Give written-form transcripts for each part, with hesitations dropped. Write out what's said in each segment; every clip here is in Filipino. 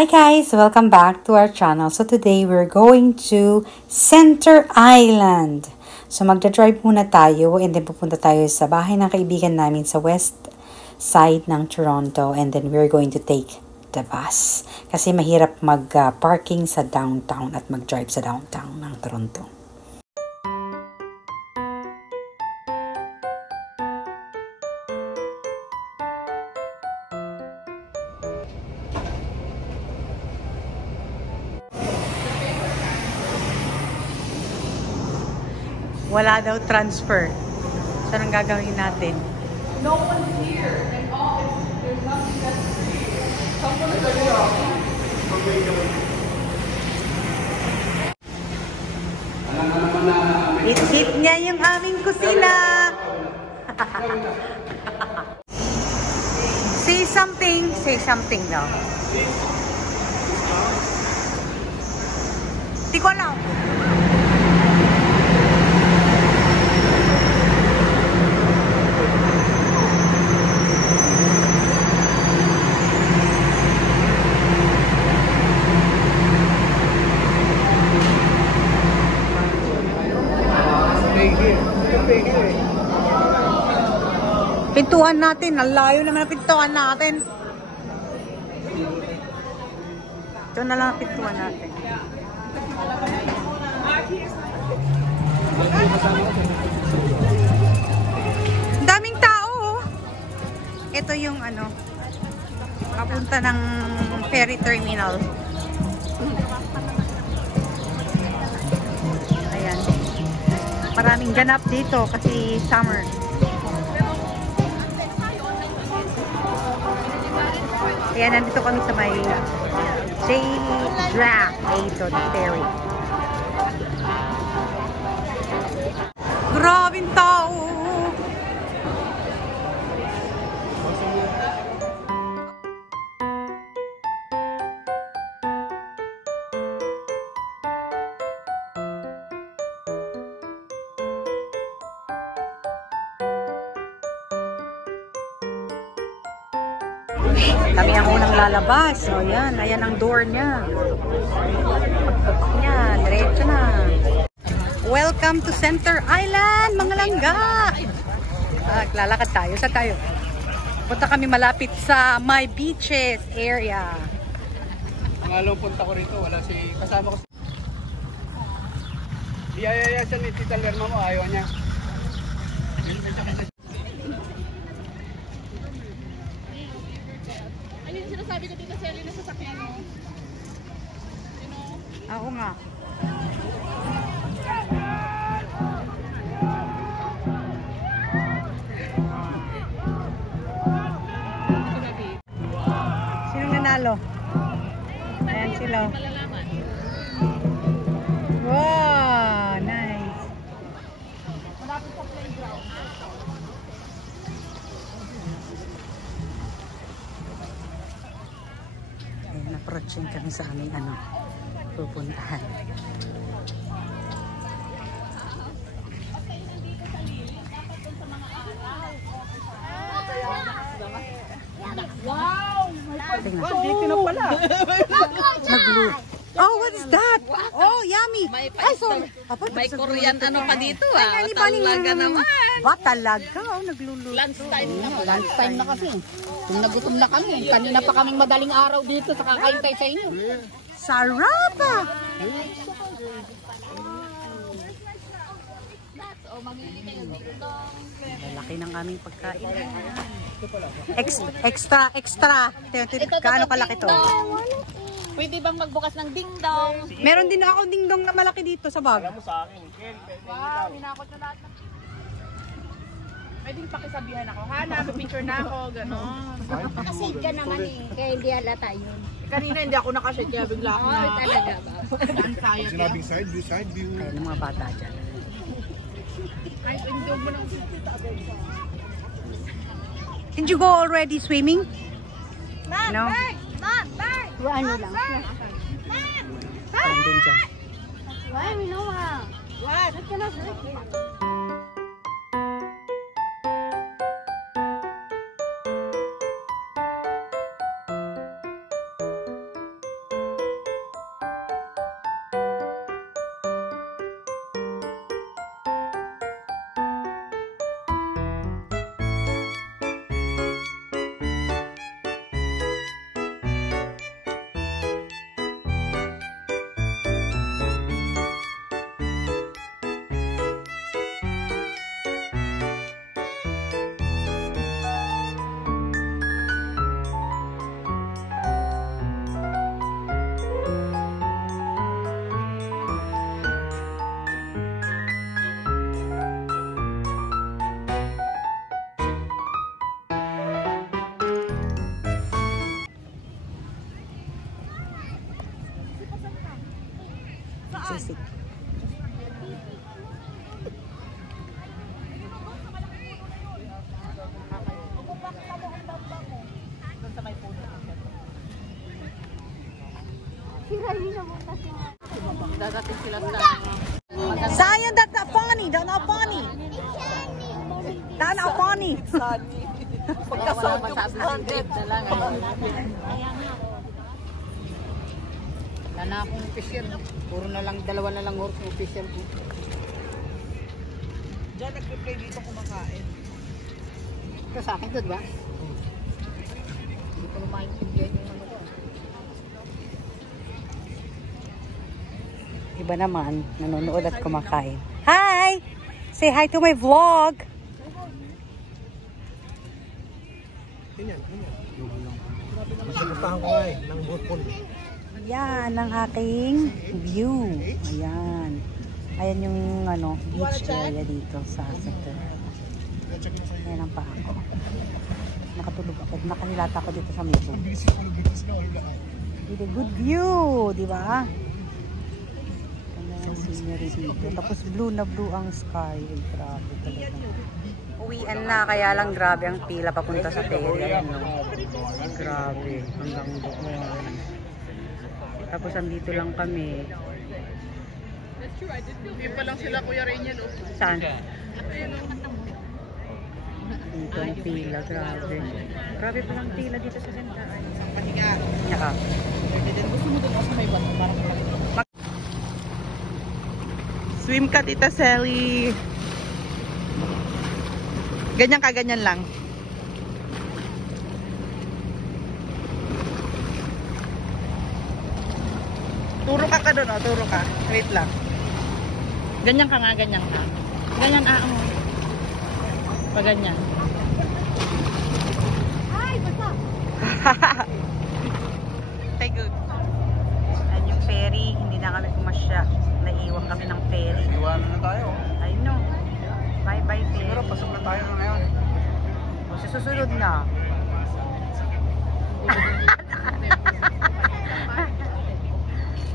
Hi guys! Welcome back to our channel. So today we're going to Center Island. So magdadrive muna tayo and then pupunta tayo sa bahay ng kaibigan namin sa west side ng Toronto and then we're going to take the bus. Kasi mahirap mag-parking sa downtown at mag-drive sa downtown ng Toronto. Wala daw transfer. So, anong gagawin natin? No one's here. And all there's nothing that's free. Someone is Hit niya yung aming kusina. Say something. Say something daw. Di ko alam. Pintuan natin. Ang layo naman ang pintuan natin. Ito na lang ang pintuan natin. Daming tao. Ito yung papunta ng ferry terminal. Ayan. Maraming ganap dito kasi summer. Ayan, nandito kami sa may J-Draft Ayton Ferry. Grabing tao! Kami ang unang lalabas. So, yan. Ayan ang door niya. Pagpapok niya. Diretso na. Welcome to Center Island, mga langga! Lalakad tayo. Saan tayo? Punta kami malapit sa My Beaches area. Ang along punta ko rito, wala si kasama ko. Iyayaya siya ni Tita Lerma mo, ayaw niya. Ano yung sinasabi ko dito sa Ellie na sasakyan mo? Ako nga. Sino nanalo? Ayan sila. Wow, nice. Malapit sa playground. Ayan, approaching kami sa aming pupuntahan. Wow! Tingnan. Dito na pala. Nag-glue. Oh, what's that? Oh, yummy. Ay, sorry. May Korean pa dito ah. Ay, Talaga naman. Ba talaga? Oh, nagluluto. Lunchtime na. Lunchtime na kasi. Kung nagutom na kami, kanina pa kaming madaling araw dito sa kakaintay sa inyo. Sarapa! Laki ng aming pagkain. Extra. Gaano kalaki to? Pwede bang magbukas ng ding-dong? Meron din ako dingdong na malaki dito sa bag. Wow, hinakot na lahat ng... Pwedeng pakisabihan ako. Ha, napipicture na ako, gano'n. Nakasid ka naman kaya hindi halata yun. Kanina hindi ako nakashade, kaya bigla ako na... Talaga ba? Sinabing side view. Ayan ang mga bata dyan. Ay, hindi mo nang... Did you go already swimming? Ma'am, No? Ma'am, Ano lang. Andun dyan. Why, we know What? Pasig. Dadating sila sa... Zion, that's not funny. That's not funny. That's not funny. Wala masabi si Dave na lang. Wala na akong official. Puro na lang, dalawa na lang horse official ko. Diyan, nagpe-play dito kumakain. Ito sa akin doon ba? Hindi ko na maintindihan yung ano ko. Iba naman, nanonood at kumakain. Hi! Say hi to my vlog! Masalutahan ko nga ng butpon. Yan ang aking view. Ayan. Ayan yung ano, beach area dito sa sector. Ayan ang paa ko. Nakatulog ako. Nakanilata ako dito sa Mipo. With a good view, di ba? Ang scenery dito. Tapos blue na blue ang sky. Ay, grabe talaga. Uwian na, kaya lang grabe ang pila papunta sa ferry. Ayan, no? Grabe. Hanggang doon. Tapos andito lang kami. Hindi pa lang sila Kuya Rainiel. Saan? Dito ang pila, grabe. Grabe palang pila dito sa Santa Ana. Pahinga. Naka. Gusto mo doon sa may bato parang swim ka, Tita Sally. Ganyan ka, ganyan lang. Turo ka doon, oh. Turo ka. Wait lang. Ganyan ka nga, ganyan ka. Ganyan, oh. Pag ganyan. Ay, basta! Take good. Ayan yung ferry, hindi na kami pumasya. Naiiwan kami ng ferry. Iwanan na tayo. I know. Bye-bye ferry. Siguro pasok na tayo ngayon. O, sa susunod na.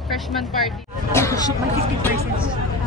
Freshman party. May 50%.